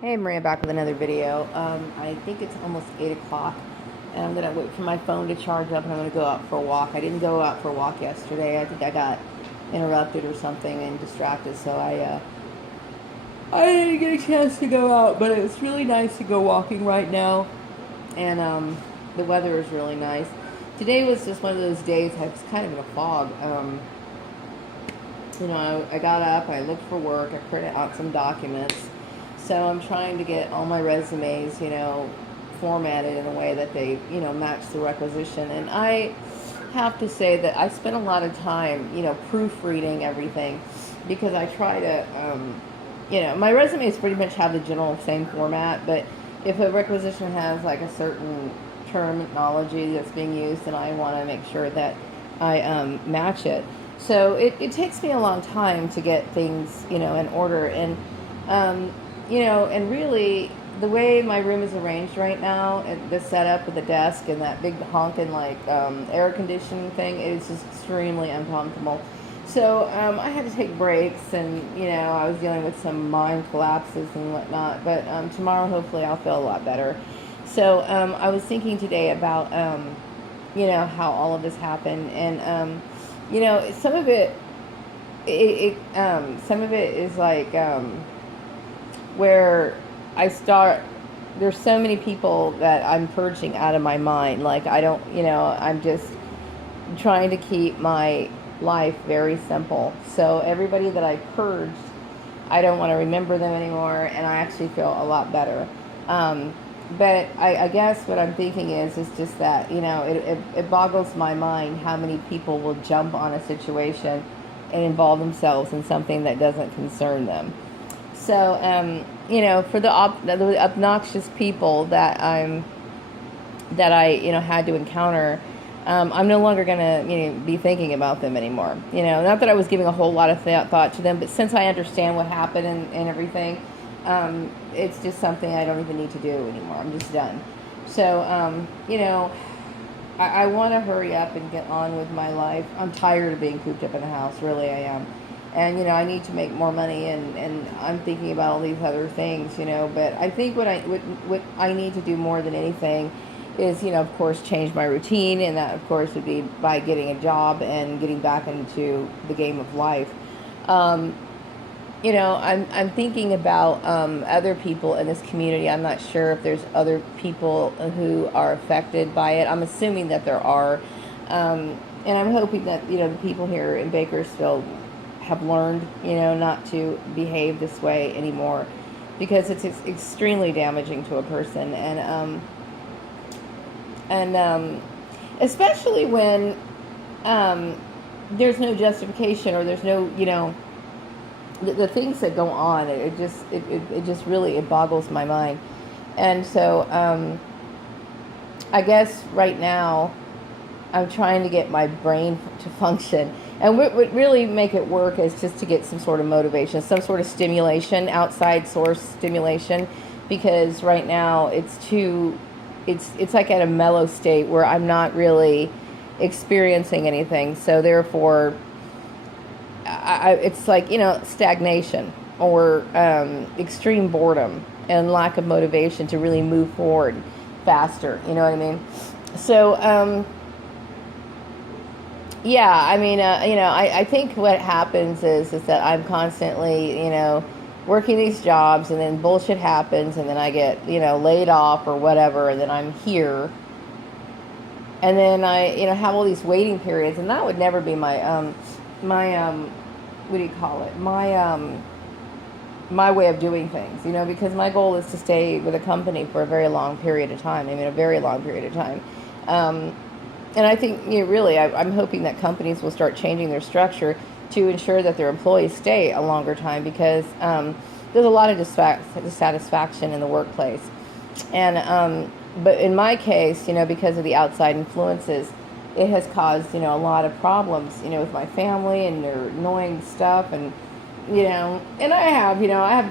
Hey, Maria, back with another video. I think it's almost 8 o'clock, and I'm going to wait for my phone to charge up, and I'm going to go out for a walk. I didn't go out for a walk yesterday. I think I got interrupted or something and distracted, so I didn't get a chance to go out, but it's really nice to go walking right now, and the weather is really nice. Today was just one of those days I was kind of in a fog. I got up, I looked for work, I printed out some documents. So I'm trying to get all my resumes, formatted in a way that they, match the requisition. And I have to say that I spent a lot of time, proofreading everything because I try to, my resumes pretty much have the general same format, but if a requisition has like a certain terminology that's being used, then I want to make sure that I match it. So it takes me a long time to get things, in order. And, and really, the way my room is arranged right now, and the setup with the desk and that big honking, like, air conditioning thing, is just extremely uncomfortable. So I had to take breaks, and, I was dealing with some mind collapses and whatnot. But tomorrow, hopefully, I'll feel a lot better. So I was thinking today about, how all of this happened. And, some of some of it is like where I start. There's so many people that I'm purging out of my mind. Like I don't, I'm just trying to keep my life very simple. So everybody that I purged, I don't want to remember them anymore, and I actually feel a lot better. But I guess what I'm thinking is just that, it boggles my mind how many people will jump on a situation and involve themselves in something that doesn't concern them. So, for the obnoxious people that I had to encounter, I'm no longer going to, be thinking about them anymore. Not that I was giving a whole lot of thought to them, but since I understand what happened and everything, it's just something I don't even need to do anymore. I'm just done. So, I want to hurry up and get on with my life. I'm tired of being cooped up in the house. Really, I am. And, I need to make more money, and I'm thinking about all these other things, But I think what I need to do more than anything is, of course, change my routine. And that, of course, would be by getting a job and getting back into the game of life. Um, I'm thinking about other people in this community. I'm not sure if there's other people who are affected by it. I'm assuming that there are, and I'm hoping that the people here in Bakersfield have learned, not to behave this way anymore, because it's extremely damaging to a person, and especially when there's no justification, or there's no, the things that go on, it just really, it boggles my mind. And so I guess right now I'm trying to get my brain to function, and what would really make it work is just to get some sort of motivation, some sort of stimulation, outside source stimulation, because right now it's like at a mellow state where I'm not really experiencing anything. So therefore it's like, stagnation, or extreme boredom and lack of motivation to really move forward faster. You know what I mean? So, yeah, I mean, I think what happens is that I'm constantly, working these jobs, and then bullshit happens, and then I get, laid off or whatever, and then I'm here. And then I, have all these waiting periods, and that would never be my what do you call it? My way of doing things, because my goal is to stay with a company for a very long period of time. I mean, a very long period of time. And I think, really, I'm hoping that companies will start changing their structure to ensure that their employees stay a longer time, because there's a lot of dissatisfaction in the workplace. And but in my case, because of the outside influences, it has caused, a lot of problems, with my family and their annoying stuff. And, and I have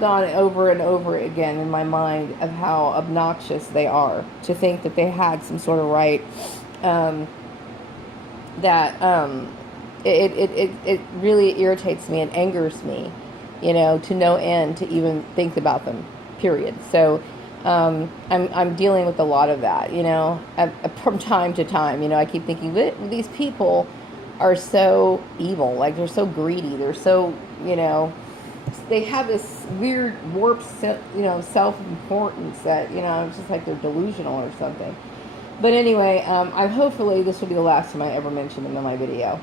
gone over and over again in my mind of how obnoxious they are, to think that they had some sort of right, that, it really irritates me and angers me, to no end, to even think about them. period. So I'm dealing with a lot of that, from time to time. I keep thinking, these people are so evil, like they're so greedy, they're so, they have this weird warped, self-importance that, it's just like they're delusional or something. But anyway, hopefully this will be the last time I ever mention them in my video.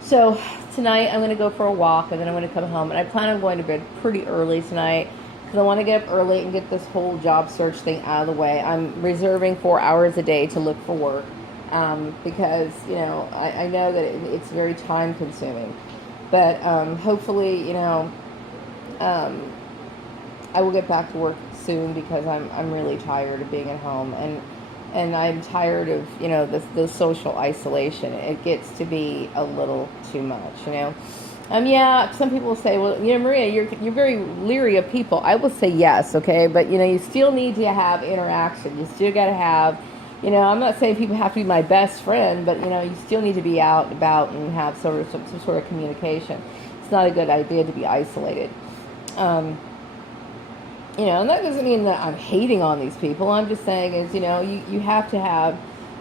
So tonight I'm going to go for a walk, and then I'm going to come home, and I plan on going to bed pretty early tonight because I want to get up early and get this whole job search thing out of the way. I'm reserving 4 hours a day to look for work because, I know that it's very time consuming. But hopefully, I will get back to work soon because I'm really tired of being at home, and I'm tired of, the social isolation. It gets to be a little too much, Yeah, some people say, well, Maria, you're very leery of people. I will say yes, okay? But, you still need to have interaction. You still got to have, I'm not saying people have to be my best friend, but, you still need to be out and about and have some sort of communication. It's not a good idea to be isolated. And that doesn't mean that I'm hating on these people. I'm just saying is, you have to have,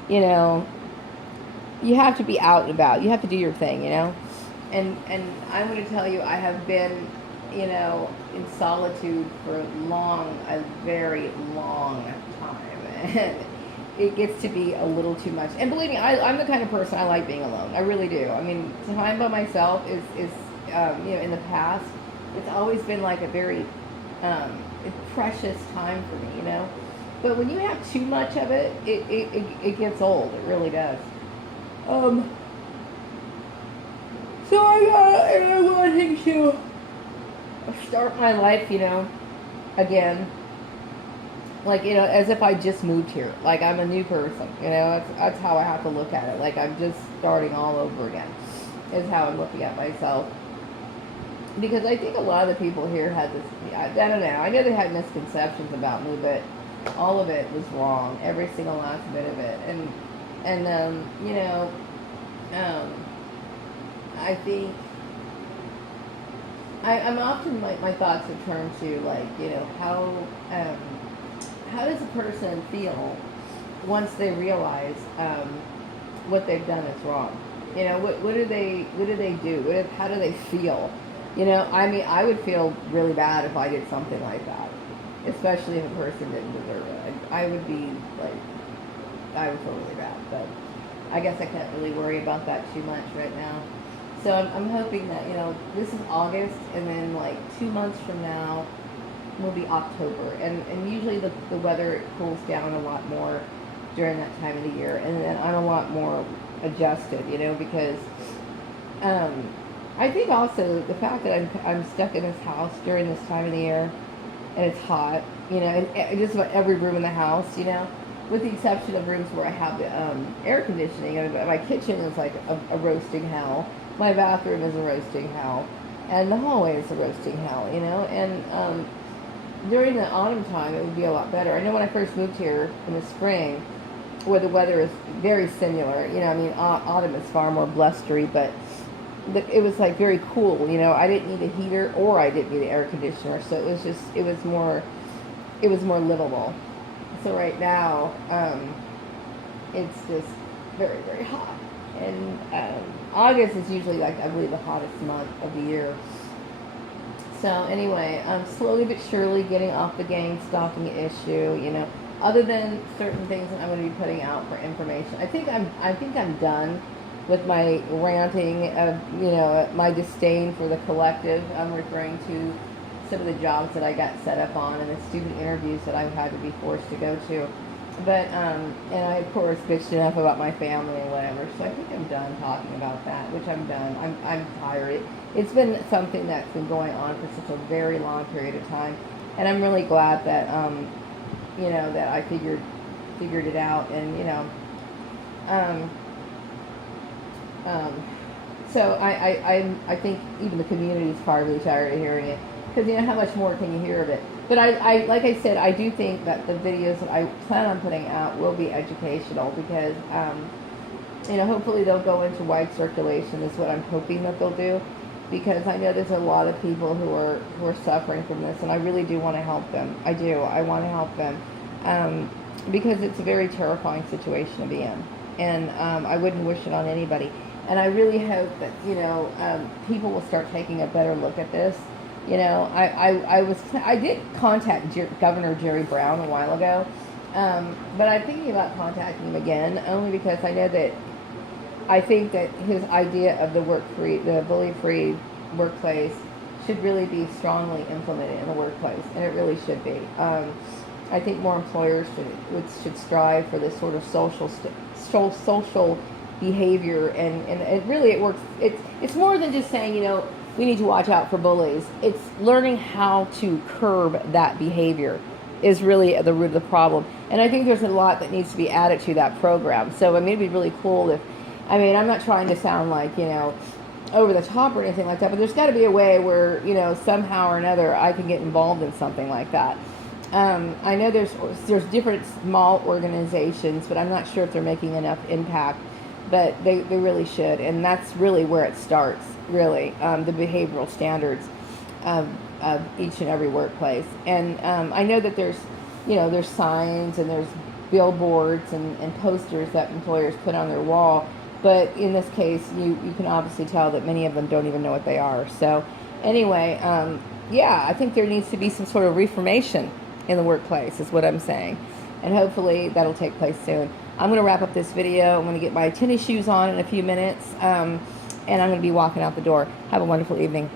you have to be out and about. You have to do your thing, And I'm going to tell you, I have been, in solitude for a very long time. And it gets to be a little too much. And believe me, I'm the kind of person, I like being alone. I really do. I mean, time by myself is in the past, it's always been like a very precious time for me, But when you have too much of it, it gets old. It really does. So I'm wanting to start my life, again. Like, as if I just moved here. Like I'm a new person, That's how I have to look at it. Like I'm just starting all over again, is how I'm looking at myself. Because I think a lot of the people here had this, I don't know, I know they had misconceptions about me, but all of it was wrong, every single last bit of it. I think, I'm often, my thoughts have turned to, like, how does a person feel once they realize what they've done is wrong? What do they do? How do they feel? I would feel really bad if I did something like that, especially if a person didn't deserve it. I would feel really bad, but I guess I can't really worry about that too much right now. So I'm hoping that, this is August, and then like 2 months from now will be October, and usually the weather cools down a lot more during that time of the year, and then I'm a lot more adjusted, because I think also the fact that I'm stuck in this house during this time of the year, and it's hot, in just about every room in the house, with the exception of rooms where I have the air conditioning. My kitchen is like a roasting hell. My bathroom is a roasting hell, and the hallway is a roasting hell, And during the autumn time, it would be a lot better. I know when I first moved here in the spring, where the weather is very similar, autumn is far more blustery, but it was like very cool, I didn't need a heater or I didn't need an air conditioner, so it was more livable. So right now, it's just very, very hot, and August is usually, like, I believe, the hottest month of the year. So anyway, I'm slowly but surely getting off the gang stalking issue, other than certain things that I'm going to be putting out for information. I think I'm done with my ranting of, my disdain for the collective. I'm referring to some of the jobs that I got set up on and the student interviews that I've had to be forced to go to. But, and I, of course, bitched enough about my family and whatever, so I think I'm done talking about that, which I'm done. I'm tired. It's been something that's been going on for such a very long period of time, and I'm really glad that, that I figured it out, and, so I think even the community is probably tired of hearing it, because how much more can you hear of it? But I like I said, I do think that the videos that I plan on putting out will be educational, because hopefully they'll go into wide circulation is what I'm hoping that they'll do. because I know there's a lot of people who are suffering from this, and I really do want to help them. I do. I want to help them, because it's a very terrifying situation to be in, and I wouldn't wish it on anybody. And I really hope that people will start taking a better look at this. I did contact Governor Jerry Brown a while ago, but I'm thinking about contacting him again, only because I think that his idea of the bully-free workplace should really be strongly implemented in the workplace, and it really should be. I think more employers should strive for this sort of social behavior, and it works. It's more than just saying, we need to watch out for bullies. It's learning how to curb that behavior is really at the root of the problem. And I think there's a lot that needs to be added to that program. So, it'd be really cool if, I'm not trying to sound like, over the top or anything like that, but there's got to be a way where, somehow or another I can get involved in something like that. I know there's different small organizations, but I'm not sure if they're making enough impact, but they really should. And that's really where it starts, really, the behavioral standards of each and every workplace. And I know that there's signs and there's billboards and posters that employers put on their wall, but in this case, you can obviously tell that many of them don't even know what they are. So anyway, I think there needs to be some sort of reformation in the workplace, is what I'm saying. And hopefully that'll take place soon. I'm going to wrap up this video. I'm going to get my tennis shoes on in a few minutes, and I'm going to be walking out the door. Have a wonderful evening.